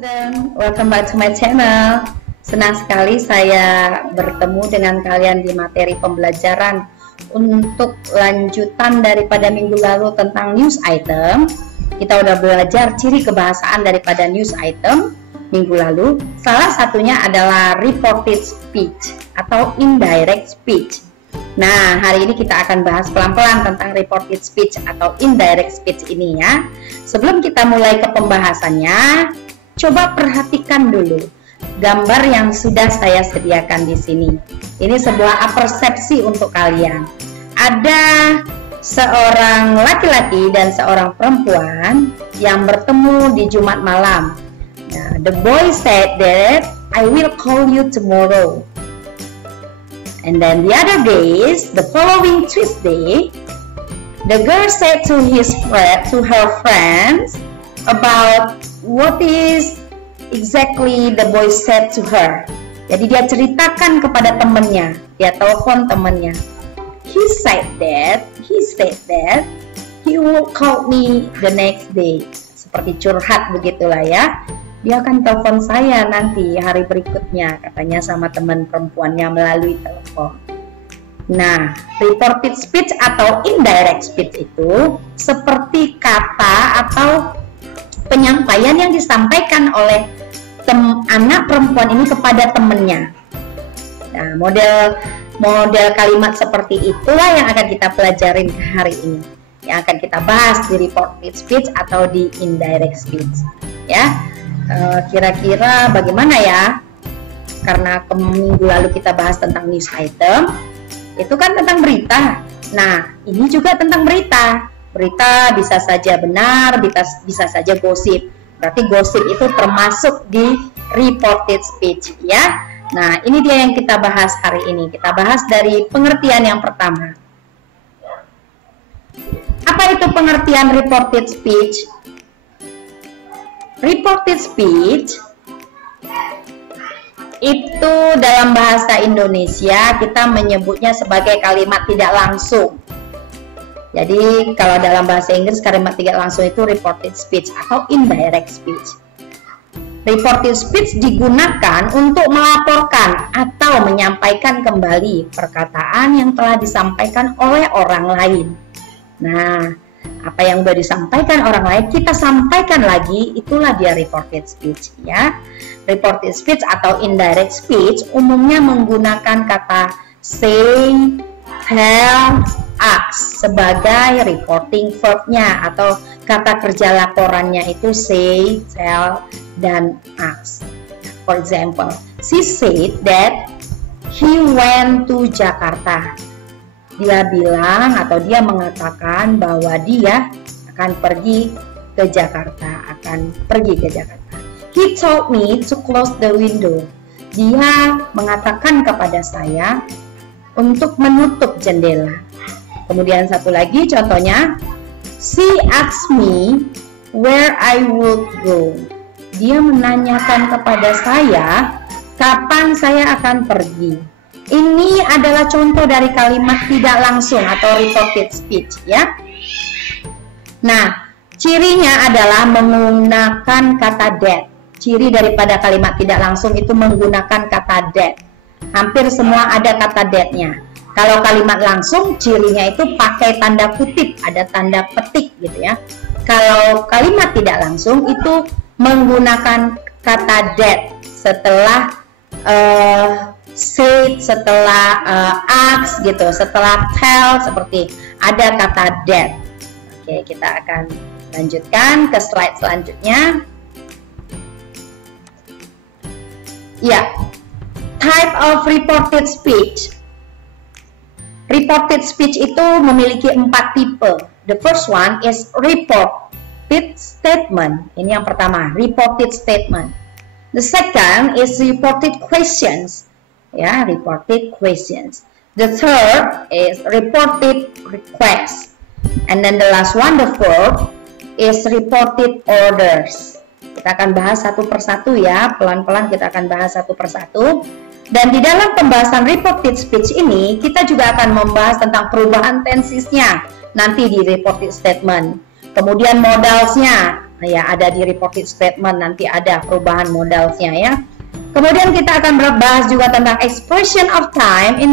student, welcome back to my channel. Senang sekali saya bertemu dengan kalian di materi pembelajaran untuk lanjutan daripada minggu lalu tentang news item. Kita udah belajar ciri kebahasaan daripada news item minggu lalu. Salah satunya adalah reported speech atau indirect speech. Nah, hari ini kita akan bahas pelan-pelan tentang reported speech atau indirect speech ini ya. Sebelum kita mulai ke pembahasannya, coba perhatikan dulu gambar yang sudah saya sediakan di sini. Ini sebuah persepsi untuk kalian. Ada seorang laki-laki dan seorang perempuan yang bertemu di Jumat malam. Nah, the boy said that I will call you tomorrow. And then the other days, the following Tuesday, the girl said to her friends about what is exactly the boy said to her. Jadi dia ceritakan kepada temannya, dia telepon temannya. He said that he will call me the next day. Seperti curhat begitulah ya. Dia akan telepon saya nanti hari berikutnya, katanya sama teman perempuannya melalui telepon. Nah, reported speech atau indirect speech itu seperti kata atau penyampaian yang disampaikan oleh anak perempuan ini kepada temannya. Nah, model kalimat seperti itulah yang akan kita pelajarin hari ini, yang akan kita bahas di reported speech atau di indirect speech ya. Kira-kira bagaimana ya? Karena minggu lalu kita bahas tentang news item, itu kan tentang berita. Nah, ini juga tentang berita. Berita bisa saja benar, bisa saja gosip. Berarti gosip itu termasuk di reported speech ya. Nah, ini dia yang kita bahas hari ini. Kita bahas dari pengertian yang pertama. Apa itu pengertian reported speech? Reported speech itu dalam bahasa Indonesia kita menyebutnya sebagai kalimat tidak langsung. Jadi kalau dalam bahasa Inggris kalimat tidak langsung itu reported speech atau indirect speech. Reported speech digunakan untuk melaporkan atau menyampaikan kembali perkataan yang telah disampaikan oleh orang lain. Nah, apa yang sudah disampaikan orang lain kita sampaikan lagi, itulah dia reported speech ya. Reported speech atau indirect speech umumnya menggunakan kata say, tell, ask sebagai reporting verbnya atau kata kerja laporannya itu say, tell, dan ask. For example, she said that he went to Jakarta. Dia bilang atau dia mengatakan bahwa dia akan pergi ke Jakarta, He told me to close the window. Dia mengatakan kepada saya untuk menutup jendela. Kemudian satu lagi contohnya, she asked me where I would go. Dia menanyakan kepada saya kapan saya akan pergi. Ini adalah contoh dari kalimat tidak langsung atau reported speech ya. Nah, cirinya adalah menggunakan kata that. Ciri daripada kalimat tidak langsung itu menggunakan kata that. Hampir semua ada kata that-nya. Kalau kalimat langsung, cirinya itu pakai tanda kutip, ada tanda petik gitu ya. Kalau kalimat tidak langsung itu menggunakan kata that setelah say, setelah ask gitu, setelah tell, seperti ada kata that. Oke, kita akan lanjutkan ke slide selanjutnya. Ya, type of reported speech. Reported speech itu memiliki 4 tipe. The first one is reported statement. Ini yang pertama, reported statement. The second is reported questions. Ya, reported questions. The third is reported request. And then the last one, the fourth, is reported orders. Kita akan bahas satu persatu ya, pelan-pelan kita akan bahas satu persatu. Dan di dalam pembahasan reported speech ini, kita juga akan membahas tentang perubahan tensesnya nanti di reported statement. Kemudian modalsnya, ya ada di reported statement, nanti ada perubahan modalsnya ya. Kemudian kita akan bahas juga tentang expression of time in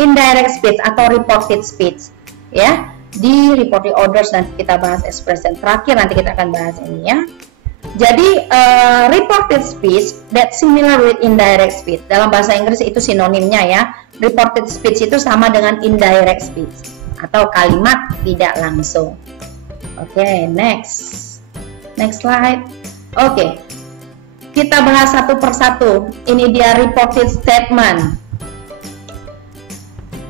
indirect speech atau reported speech ya. Di reported orders nanti kita bahas expression terakhir, nanti kita akan bahas ini ya. Jadi reported speech that similar with indirect speech, dalam bahasa Inggris itu sinonimnya ya. Reported speech itu sama dengan indirect speech atau kalimat tidak langsung. Oke, next slide. Oke, kita bahas satu persatu. Ini dia reported statement.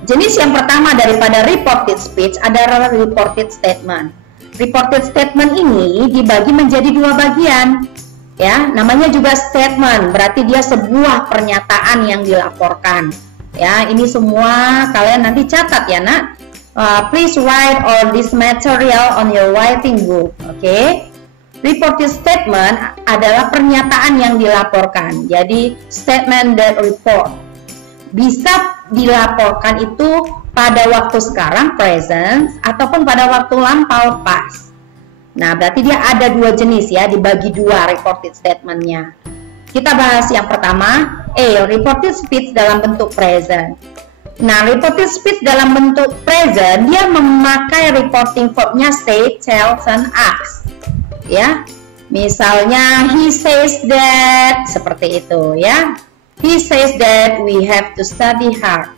Jenis yang pertama daripada reported speech adalah reported statement. Reported statement ini dibagi menjadi dua bagian, ya. Namanya juga statement, berarti dia sebuah pernyataan yang dilaporkan. Ya, ini semua kalian nanti catat ya, nak. Please write all this material on your writing book. Oke. Reported statement adalah pernyataan yang dilaporkan. Jadi statement that report bisa dilaporkan itu pada waktu sekarang present ataupun pada waktu lampau past. Nah, berarti dia ada dua jenis ya, dibagi dua reported statementnya. Kita bahas yang pertama, reported speech dalam bentuk present. Nah, reported speech dalam bentuk present dia memakai reporting verbnya say, tell, and ask. Ya, misalnya he says that, seperti itu ya. He says that we have to study hard.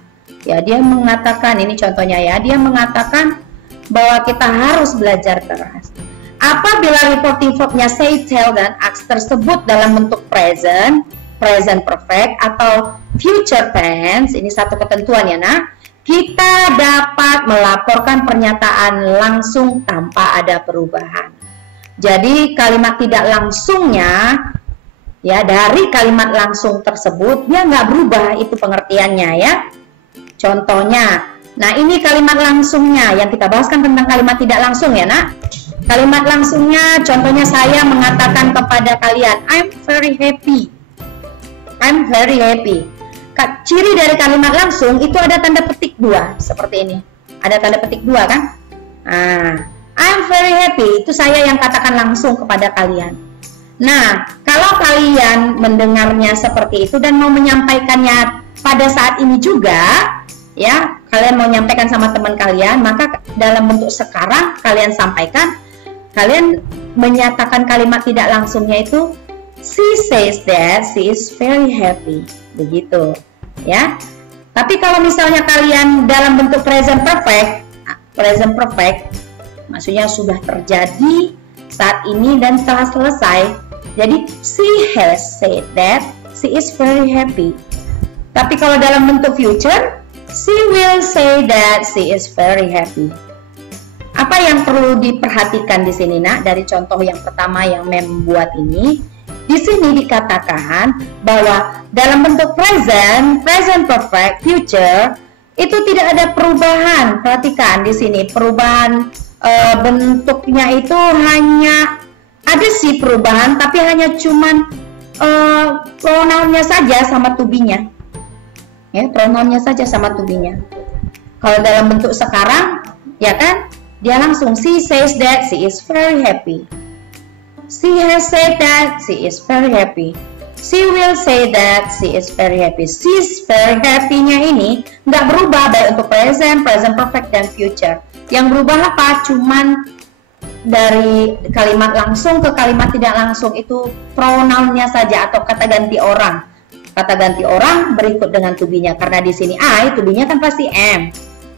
Ya, dia mengatakan, ini contohnya ya, dia mengatakan bahwa kita harus belajar keras. Apabila reporting verbnya say, tell, dan ask tersebut dalam bentuk present, present perfect atau future tense, ini satu ketentuan ya nak, kita dapat melaporkan pernyataan langsung tanpa ada perubahan. Jadi kalimat tidak langsungnya ya, dari kalimat langsung tersebut dia nggak berubah, itu pengertiannya ya. Contohnya, nah ini kalimat langsungnya yang kita bahaskan tentang kalimat tidak langsung ya nak. Kalimat langsungnya contohnya saya mengatakan kepada kalian I'm very happy. I'm very happy. Ciri dari kalimat langsung itu ada tanda petik dua, seperti ini. Ada tanda petik dua kan? Nah, I'm very happy itu saya yang katakan langsung kepada kalian. Nah, kalau kalian mendengarnya seperti itu dan mau menyampaikannya pada saat ini juga, ya, kalian mau menyampaikan sama teman kalian, maka dalam bentuk sekarang kalian sampaikan, kalian menyatakan kalimat tidak langsungnya itu she says that she is very happy, begitu, ya. Tapi kalau misalnya kalian dalam bentuk present perfect maksudnya sudah terjadi saat ini dan telah selesai. Jadi she has said that she is very happy. Tapi kalau dalam bentuk future, she will say that she is very happy. Apa yang perlu diperhatikan di sini nak dari contoh yang pertama yang membuat ini? Di sini dikatakan bahwa dalam bentuk present perfect, future itu tidak ada perubahan. Perhatikan di sini perubahan bentuknya itu hanya ada sih perubahan, tapi hanya cuman pronounnya saja sama to be-nya. Ya, pronounnya saja sama to be-nya. Kalau dalam bentuk sekarang, ya kan, dia langsung she says that she is very happy. She has said that she is very happy. She will say that she is very happy. She's very happy-nya ini nggak berubah baik untuk present perfect, dan future. Yang berubah apa? Cuman dari kalimat langsung ke kalimat tidak langsung itu pronounnya saja atau kata ganti orang. Kata ganti orang berikut dengan to be-nya. Karena di sini I, to be-nya kan pasti am.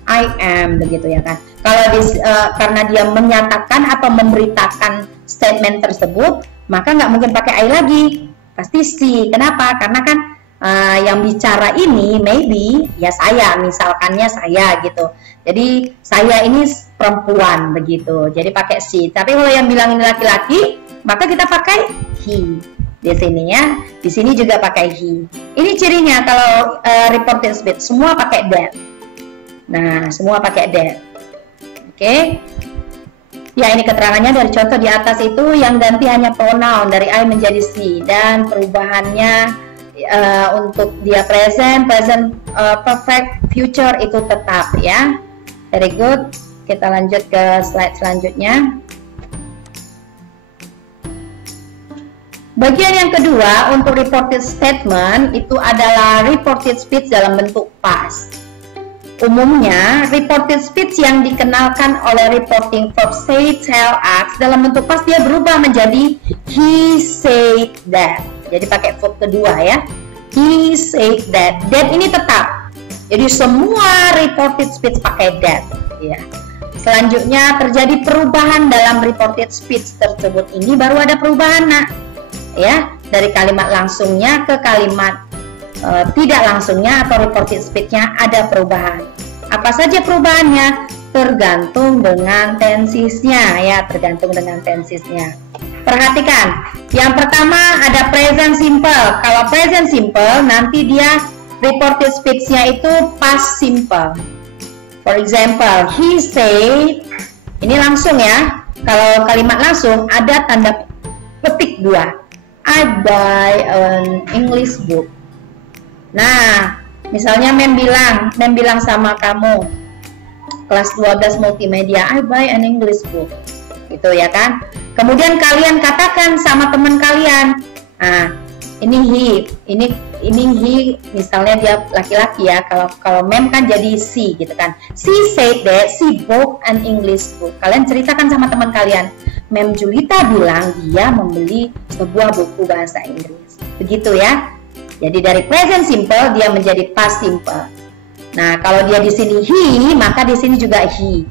I am, begitu ya kan. Kalau karena dia menyatakan atau memberitakan statement tersebut, maka nggak mungkin pakai I lagi, pasti she. Kenapa? Karena kan yang bicara ini maybe ya saya, misalkannya saya gitu. Jadi saya ini perempuan begitu, jadi pakai she. Tapi kalau yang bilang ini laki-laki, maka kita pakai he di sini ya. Di sini juga pakai he. Ini cirinya kalau reported speech semua pakai that. Nah, semua pakai that. Oke. Ya, ini keterangannya dari contoh di atas itu yang ganti hanya pronoun dari I menjadi she, dan perubahannya untuk dia present perfect, future itu tetap ya. Very good. Kita lanjut ke slide selanjutnya. Bagian yang kedua untuk reported statement itu adalah reported speech dalam bentuk past. Umumnya, reported speech yang dikenalkan oleh reporting verb say, tell, ask dalam bentuk past dia berubah menjadi he said that. Jadi pakai verb kedua ya. He said that. That ini tetap. Jadi semua reported speech pakai that. Ya. Selanjutnya terjadi perubahan dalam reported speech tersebut. Ini baru ada perubahan, nak. Ya, dari kalimat langsungnya ke kalimat tidak langsungnya atau reported speech-nya ada perubahan. Apa saja perubahannya? Tergantung dengan tensisnya ya, tergantung dengan tensisnya. Perhatikan, yang pertama ada present simple. Kalau present simple nanti dia reported speech-nya itu past simple. For example, he said, ini langsung ya. Kalau kalimat langsung ada tanda petik 2. I buy an English book. Nah, misalnya Mem bilang sama kamu kelas 12 multimedia, I buy an English book. Gitu ya kan? Kemudian kalian katakan sama teman kalian, nah, ini he, misalnya dia laki-laki ya. Kalau Mem kan jadi she gitu kan. She said that she bought an English book. Kalian ceritakan sama teman kalian, Mem Julita bilang dia membeli sebuah buku bahasa Inggris. Begitu ya. Jadi dari present simple dia menjadi past simple. Nah, kalau dia di sini he, maka di sini juga he.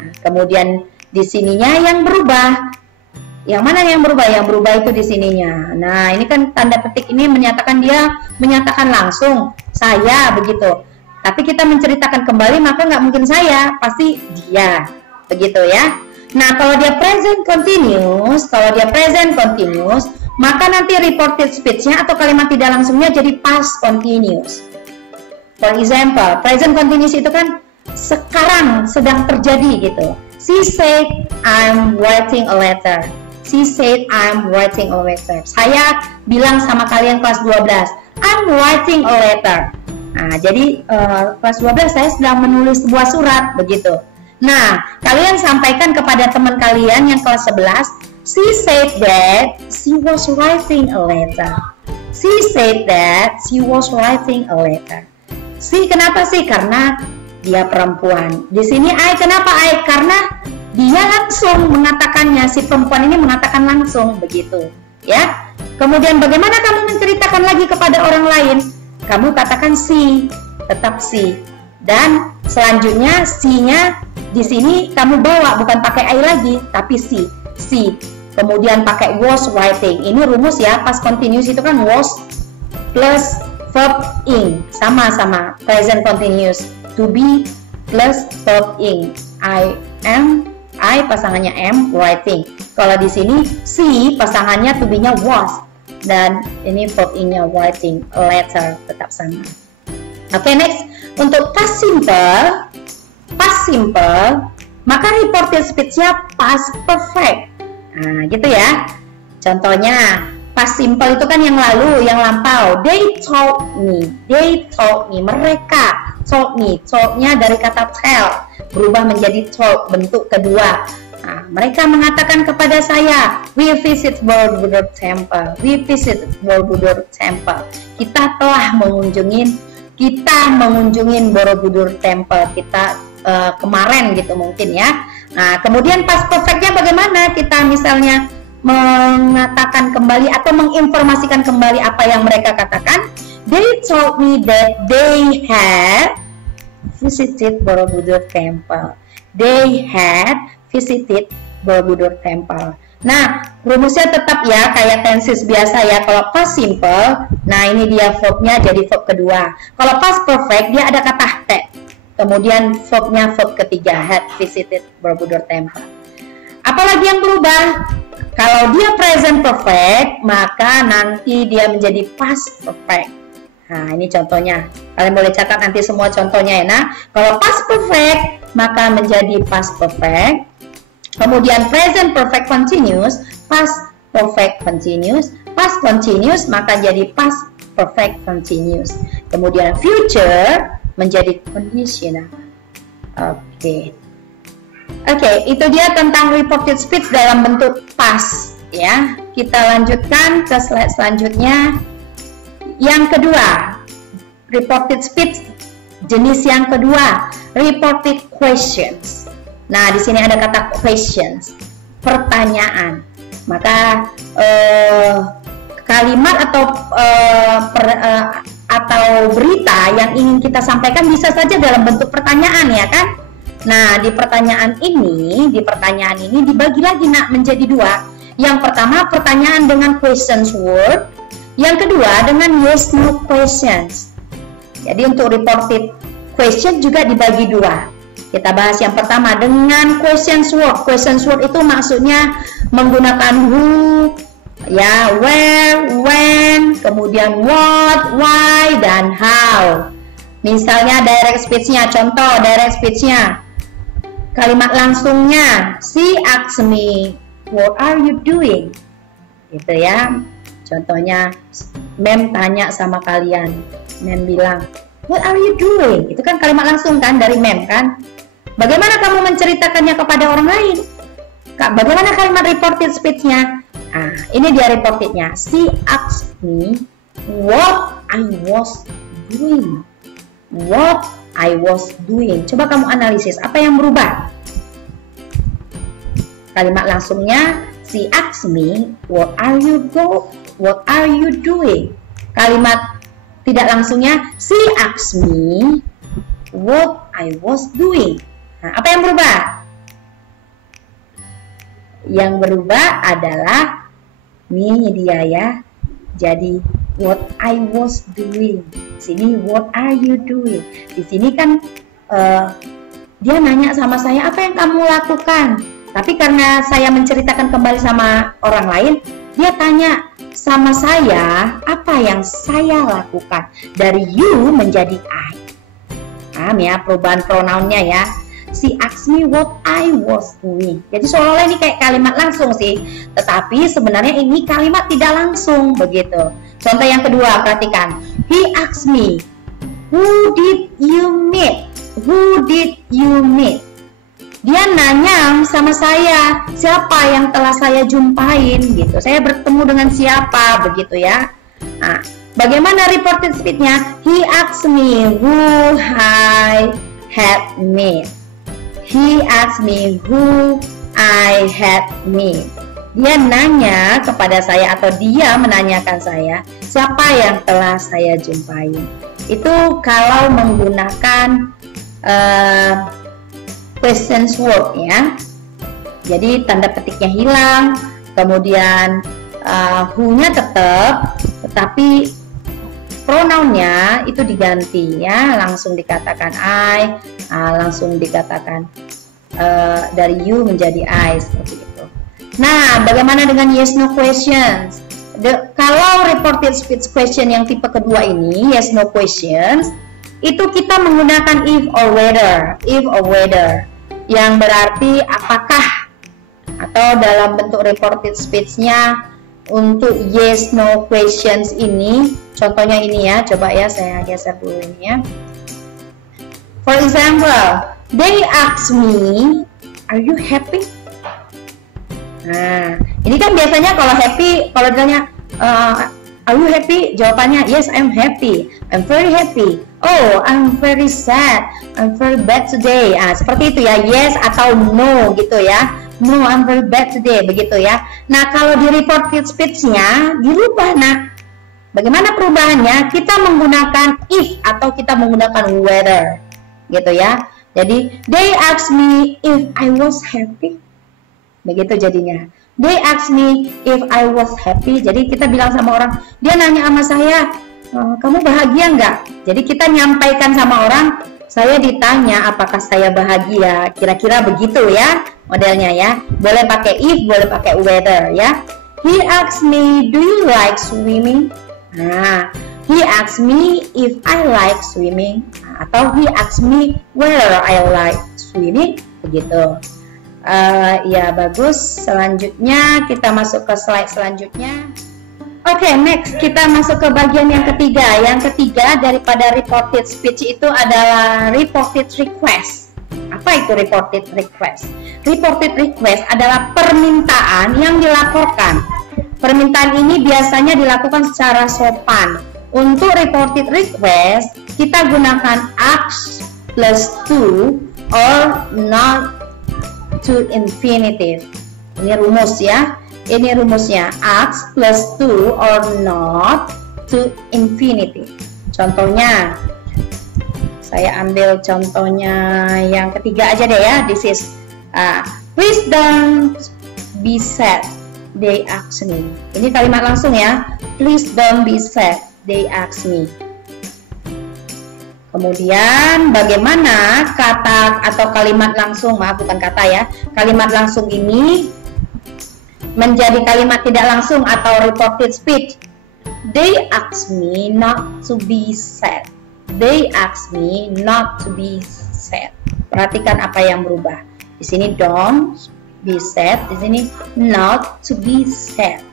Nah, kemudian di sininya yang berubah. Yang mana yang berubah? Yang berubah itu di sininya. Nah, ini kan tanda petik ini menyatakan dia menyatakan langsung saya begitu. Tapi kita menceritakan kembali maka nggak mungkin saya, pasti dia. Begitu ya. Nah, kalau dia present continuous, maka nanti reported speech-nya atau kalimat tidak langsungnya jadi past continuous. For example, present continuous itu kan sekarang sedang terjadi gitu. She said, I'm writing a letter. She said, I'm writing a letter. Saya bilang sama kalian kelas 12, I'm writing a letter. Nah, jadi kelas 12 saya sedang menulis sebuah surat begitu. Nah, kalian sampaikan kepada teman kalian yang kelas 11, she said that she was writing a letter. She said that she was writing a letter. She kenapa sih? Karena dia perempuan. Di sini I, kenapa I? Karena dia langsung mengatakannya, si perempuan ini mengatakan langsung begitu, ya. Kemudian bagaimana kamu menceritakan lagi kepada orang lain? Kamu katakan she, tetap she. Dan selanjutnya she-nya di sini kamu bawa bukan pakai I lagi, tapi she. Kemudian pakai was writing. Ini rumus ya, past continuous itu kan was plus verb ing, sama-sama present continuous. To be plus verb ing. I pasangannya am, writing. Kalau di sini she pasangannya to be-nya was, dan ini verb ing-nya writing, a letter, tetap sama. Oke, next untuk past simple, maka reported speech-nya past perfect. Nah, gitu ya. Contohnya past simple itu kan yang lalu, yang lampau. They told me, mereka told me. Told-nya dari kata tell berubah menjadi told, bentuk kedua. Nah, mereka mengatakan kepada saya, we visit Borobudur Temple. Kita telah mengunjungi Borobudur Temple. Kita kemarin gitu mungkin ya. Nah, kemudian past perfect-nya bagaimana? Kita misalnya mengatakan kembali atau menginformasikan kembali apa yang mereka katakan. They told me that they had visited Borobudur Temple. They had visited Borobudur Temple. Nah, rumusnya tetap ya kayak tenses biasa ya. Kalau past simple, nah ini dia verb-nya jadi verb kedua. Kalau past perfect dia ada kata had. Kemudian verb-nya verb ketiga, had visited Borobudur Temple. Apalagi yang berubah? Kalau dia present perfect, maka nanti dia menjadi past perfect. Nah, ini contohnya. Kalian boleh catat nanti semua contohnya ya. Nah, kalau past perfect, maka menjadi past perfect. Kemudian present perfect continuous, past perfect continuous, past continuous, maka jadi past perfect continuous. Kemudian future menjadi conditional. Oke, itu dia tentang reported speech dalam bentuk past. ya. Kita lanjutkan ke slide selanjutnya. Yang kedua, reported speech jenis yang kedua, reported questions. Nah, di sini ada kata questions, pertanyaan. Maka kalimat atau berita yang ingin kita sampaikan bisa saja dalam bentuk pertanyaan, ya kan? Nah, di pertanyaan ini dibagi lagi menjadi dua. Yang pertama, pertanyaan dengan questions word. Yang kedua, dengan yes no questions. Jadi untuk reported question juga dibagi dua. Kita bahas yang pertama dengan questions word. Questions word itu maksudnya menggunakan who, ya, where, when, kemudian what, why, dan how. Misalnya direct speech-nya, contoh direct speech-nya. Kalimat langsungnya, she asked me, what are you doing? Gitu ya. Contohnya, mem tanya sama kalian. Mem bilang, what are you doing? Itu kan kalimat langsung kan dari mem kan. Bagaimana kamu menceritakannya kepada orang lain? Bagaimana kalimat reported speech-nya? Nah, ini dia reportednya. She asked me what I was doing. What I was doing. Coba kamu analisis, apa yang berubah? Kalimat langsungnya, she asked me, what are you doing? Kalimat tidak langsungnya, she asked me, what I was doing. Nah, apa yang berubah? Yang berubah adalah ini dia ya. Jadi what I was doing. Di sini what are you doing? Di sini kan dia nanya sama saya, apa yang kamu lakukan? Tapi karena saya menceritakan kembali sama orang lain, dia tanya sama saya, apa yang saya lakukan? Dari you menjadi I. Paham ya perubahan pronounnya ya? She asked me what I was doing. Jadi seolah-olah ini kayak kalimat langsung sih, tetapi sebenarnya ini kalimat tidak langsung begitu. Contoh yang kedua, perhatikan. He asked me, who did you meet? Who did you meet? Dia nanya sama saya, siapa yang telah saya jumpain gitu. Saya bertemu dengan siapa begitu ya. Nah, bagaimana reported speech-nya? He asked me who I had met. He asked me who I had met. Dia nanya kepada saya atau dia menanyakan saya, siapa yang telah saya jumpai. Itu kalau menggunakan questions word ya. Jadi tanda petiknya hilang, kemudian who-nya tetap, tetapi pronounnya itu diganti ya, langsung dikatakan I, langsung dikatakan dari you menjadi I, seperti itu. Nah, bagaimana dengan yes no questions? Kalau reported speech question yang tipe kedua ini, yes no questions, itu kita menggunakan if or whether, yang berarti apakah, atau dalam bentuk reported speech-nya untuk yes no questions ini, contohnya ini ya, coba ya saya geser dulu ini ya. For example, they ask me, are you happy? Nah, ini kan biasanya kalau happy, kalau ditanya are you happy? Jawabannya yes, I'm happy. I'm very happy. Oh, I'm very sad. I'm very bad today. Seperti itu ya, yes atau no gitu ya. No, I'm very bad today, begitu ya. Nah, kalau di reported speech-nya dirubah, nah. Bagaimana perubahannya? Kita menggunakan if atau kita menggunakan whether, gitu ya. Jadi, they ask me if I was happy. Begitu jadinya. They ask me if I was happy. Jadi kita bilang sama orang, dia nanya sama saya, kamu bahagia nggak? Jadi kita nyampaikan sama orang, saya ditanya apakah saya bahagia. Kira-kira begitu ya modelnya ya. Boleh pakai if, boleh pakai whether ya. He asked me, do you like swimming? Nah, he asked me if I like swimming. Atau he asked me whether I like swimming. Begitu. Ya bagus. Selanjutnya kita masuk ke slide selanjutnya. Oke, next kita masuk ke bagian yang ketiga. Yang ketiga daripada reported speech itu adalah reported request Apa itu reported request? Reported request adalah permintaan yang dilaporkan. Permintaan ini biasanya dilakukan secara sopan. Untuk reported request, kita gunakan ask plus to or not to infinitive. Ini rumus ya. Ini rumusnya, ask plus to or not to infinitive. Contohnya, saya ambil contohnya yang ketiga aja deh ya. This is please don't be sad, they ask me. Ini kalimat langsung ya. Please don't be sad, they ask me. Kemudian bagaimana kata atau kalimat langsung, maaf bukan kata ya, kalimat langsung ini menjadi kalimat tidak langsung atau reported speech. They ask me not to be sad. They ask me not to be sad. Perhatikan apa yang berubah. Di sini don't be sad, di sini not to be sad.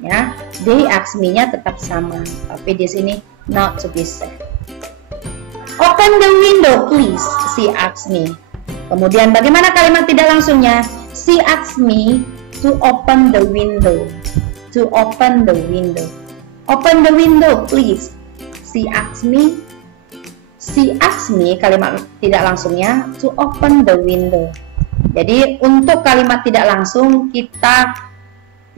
Ya, they ask me-nya tetap sama, tapi di sini not to be sad. Open the window please, she asked me. Kemudian bagaimana kalimat tidak langsungnya? She asked me to open the window. To open the window. Open the window please. She asked me. She asked me, kalimat tidak langsungnya, to open the window. Jadi untuk kalimat tidak langsung kita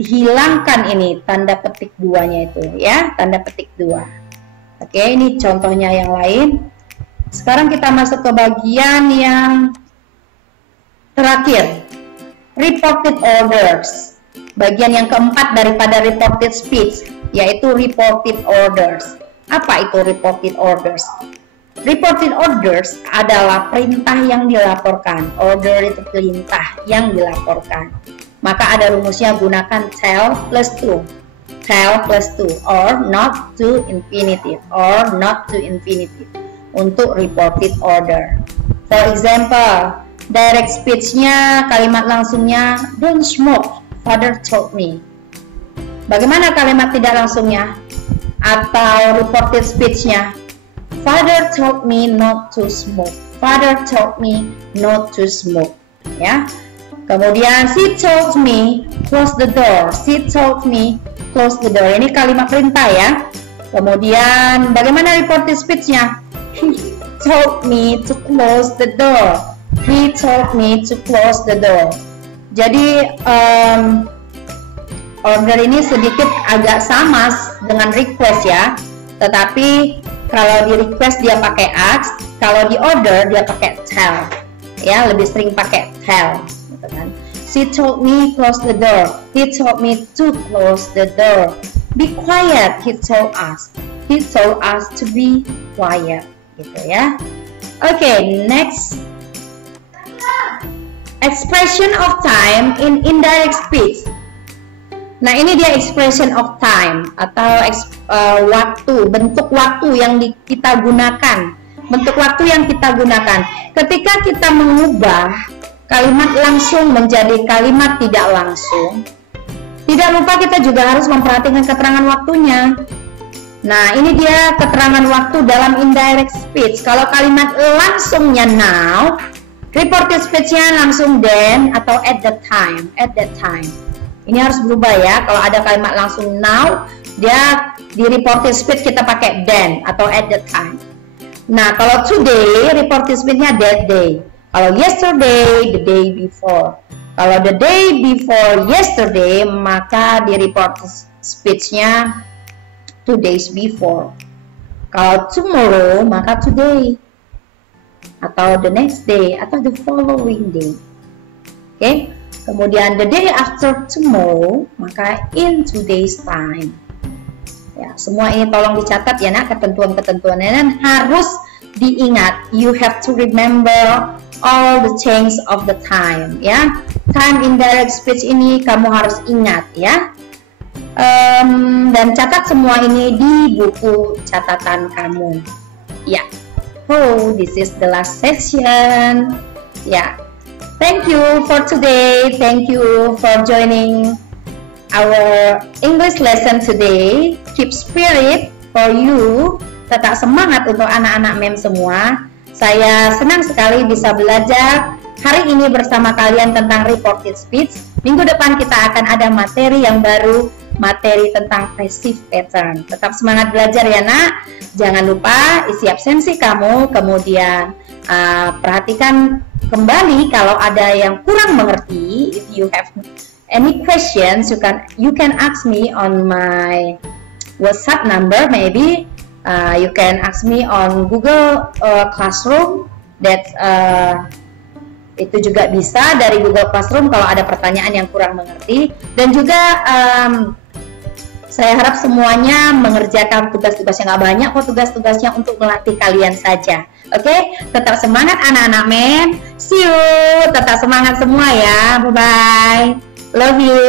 hilangkan ini tanda petik duanya itu ya, tanda petik dua. Oke, ini contohnya yang lain. Sekarang kita masuk ke bagian yang terakhir, reported orders. Bagian yang keempat daripada reported speech, yaitu reported orders. Apa itu reported orders? Reported orders adalah perintah yang dilaporkan. Order itu perintah yang dilaporkan. Maka ada rumusnya, gunakan tell plus to. Tell plus to or not to infinitive or not to infinitive untuk reported order. For example, direct speech-nya, kalimat langsungnya, don't smoke, father told me. Bagaimana kalimat tidak langsungnya atau reported speech-nya? Father told me not to smoke. Father told me not to smoke. Ya. Kemudian she told me close the door. She told me close the door. Ini kalimat perintah ya. Kemudian bagaimana reported speech-nya? He told me to close the door. He told me to close the door. Jadi order ini sedikit agak sama dengan request ya. Tetapi kalau di request dia pakai ask, kalau di order dia pakai tell. Ya, lebih sering pakai tell, gitu kan. She told me close the door. He told me to close the door. Be quiet, he told us. He told us to be quiet, gitu ya. Okay, next. Expression of time in indirect speech. Nah, ini dia expression of time atau waktu, bentuk waktu yang kita gunakan. Bentuk waktu yang kita gunakan. Ketika kita mengubah kalimat langsung menjadi kalimat tidak langsung, tidak lupa kita juga harus memperhatikan keterangan waktunya. Nah, ini dia keterangan waktu dalam indirect speech. Kalau kalimat langsungnya now, reported speech-nya langsung then atau at that time, at that time. Ini harus berubah ya. Kalau ada kalimat langsung now, dia di reported speech kita pakai then atau at that time. Nah, kalau today, reported speech-nya that day. Kalau yesterday, the day before. Kalau the day before yesterday, maka di reported speech-nya 2 days before. Kalau tomorrow, maka today. Atau the next day, atau the following day. Oke? Kemudian the day after tomorrow, maka in 2 days time. Ya, semua ini tolong dicatat ya nak, ketentuan-ketentuannya, dan harus diingat. You have to remember all the change of the time ya. Time indirect speech ini kamu harus ingat ya. Dan catat semua ini di buku catatan kamu. Ya. Oh, this is the last session. Ya. Thank you for today. Thank you for joining our English lesson today. Keep spirit for you. Tetap semangat untuk anak-anak mem semua. Saya senang sekali bisa belajar hari ini bersama kalian tentang reported speech. Minggu depan kita akan ada materi yang baru, materi tentang passive pattern. Tetap semangat belajar ya nak. Jangan lupa isi absensi kamu, kemudian perhatikan kembali kalau ada yang kurang mengerti. If you have any questions, you can ask me on my WhatsApp number. Maybe you can ask me on Google Classroom. Itu juga bisa dari Google Classroom kalau ada pertanyaan yang kurang mengerti. Dan juga saya harap semuanya mengerjakan tugas-tugas yang nggak banyak kok, tugas-tugasnya untuk melatih kalian saja. Oke, tetap semangat anak-anak men. See you, tetap semangat semua ya. Bye-bye. Love you.